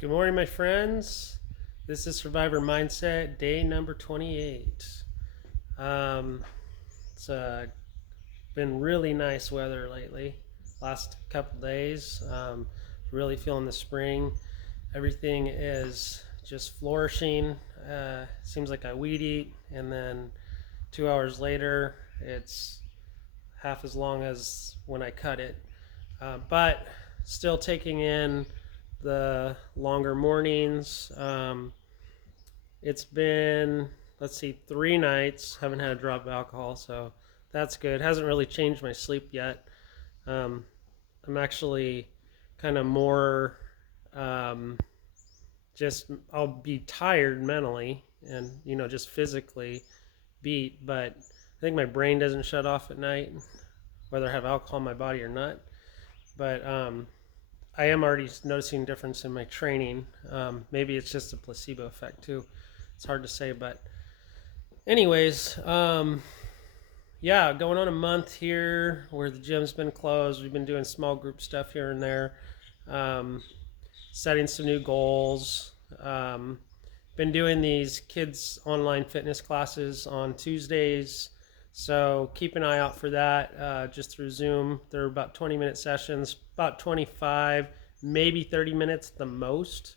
Good morning, my friends. This is Survivor Mindset, day number 28. Um, it's been really nice weather lately, last couple days. Really feeling the spring. Everything is just flourishing. Seems like I weed eat, and then 2 hours later, it's half as long as when I cut it. But still taking in the longer mornings. It's been, let's see, 3 nights. Haven't had a drop of alcohol, so that's good. Hasn't really changed my sleep yet. Um, I'm actually kind of more um, just, I'll be tired mentally and, just physically beat, but I think my brain doesn't shut off at night, whether I have alcohol in my body or not. But I am already noticing a difference in my training. Maybe it's just a placebo effect too. It's hard to say, but anyways, yeah, going on a month here where the gym's been closed. We've been doing small group stuff here and there, um, setting some new goals. Been doing these kids online fitness classes on Tuesdays. So keep an eye out for that just through Zoom. They're about 20-minute sessions, about 25, maybe 30 minutes the most.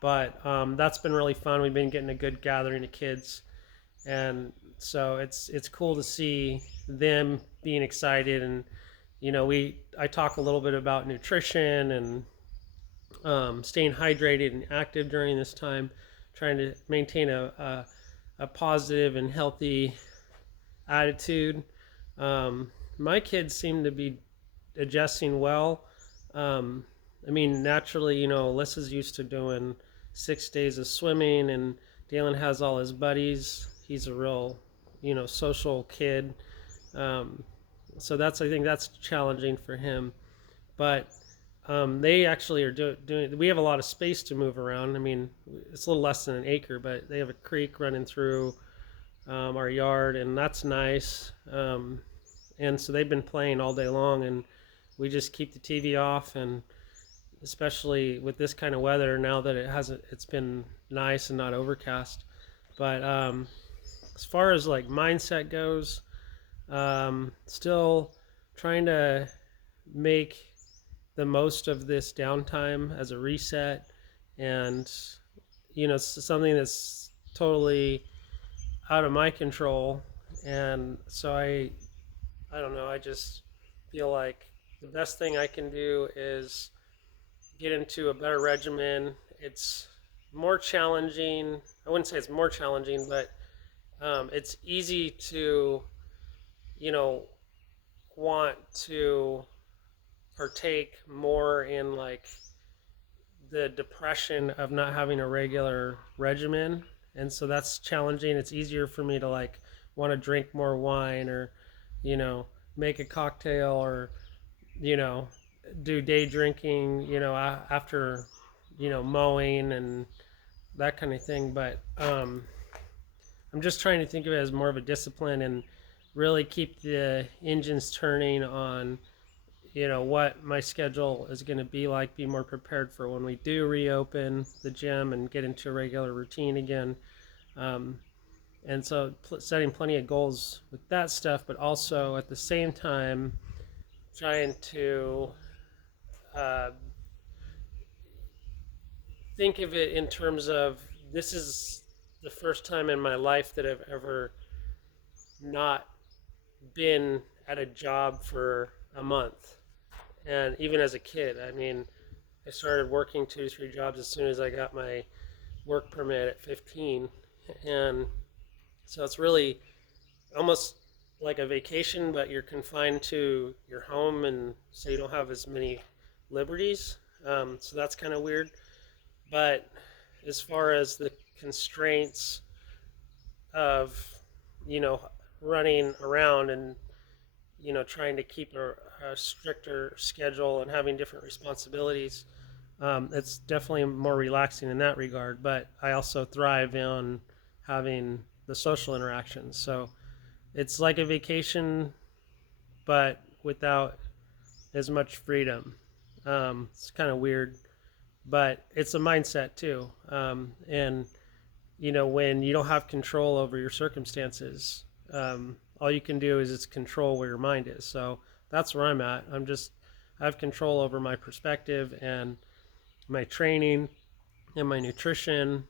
But that's been really fun. We've been getting a good gathering of kids, and so it's cool to see them being excited. And I talk a little bit about nutrition and staying hydrated and active during this time, trying to maintain a positive and healthy attitude. My kids seem to be adjusting well. I mean, naturally, Alyssa's used to doing 6 days of swimming, and Dalen has all his buddies. He's a real, social kid. Um, so I think that's challenging for him. But they actually are doing. We have a lot of space to move around. I mean, it's a little less than an acre, but they have a creek running through our yard, and that's nice. And so they've been playing all day long, and we just keep the TV off, and especially with this kind of weather now that it's been nice and not overcast. But as far as like mindset goes, still trying to make the most of this downtime as a reset, and it's something that's totally out of my control. And so I don't know, I just feel like the best thing I can do is get into a better regimen. It's more challenging. I wouldn't say it's more challenging, but it's easy to, you know, want to partake more in like the depression of not having a regular regimen. And so that's challenging. It's easier for me to like want to drink more wine, or, you know, make a cocktail, or, you know, do day drinking, after, mowing and that kind of thing. But I'm just trying to think of it as more of a discipline, and really keep the engines turning on, what my schedule is going to be like, be more prepared for when we do reopen the gym and get into a regular routine again. Um, and so setting plenty of goals with that stuff, but also at the same time trying to uh, think of it in terms of, this is the first time in my life that I've ever not been at a job for a month. And even as a kid, I mean, I started working 2 3 jobs as soon as I got my work permit at 15. And so it's really almost like a vacation, but you're confined to your home, and so you don't have as many liberties. So that's kind of weird. But as far as the constraints of, you know, running around and, trying to keep a stricter schedule and having different responsibilities, it's definitely more relaxing in that regard. But I also thrive on having the social interactions. So it's like a vacation, but without as much freedom. It's kind of weird, but it's a mindset too. And when you don't have control over your circumstances, all you can do is just control where your mind is. So that's where I'm at. I have control over my perspective and my training and my nutrition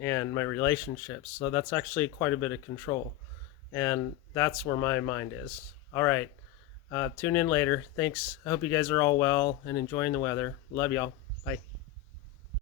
and my relationships. So that's actually quite a bit of control. And that's where my mind is. All right. Tune in later. Thanks. I hope you guys are all well and enjoying the weather. Love y'all.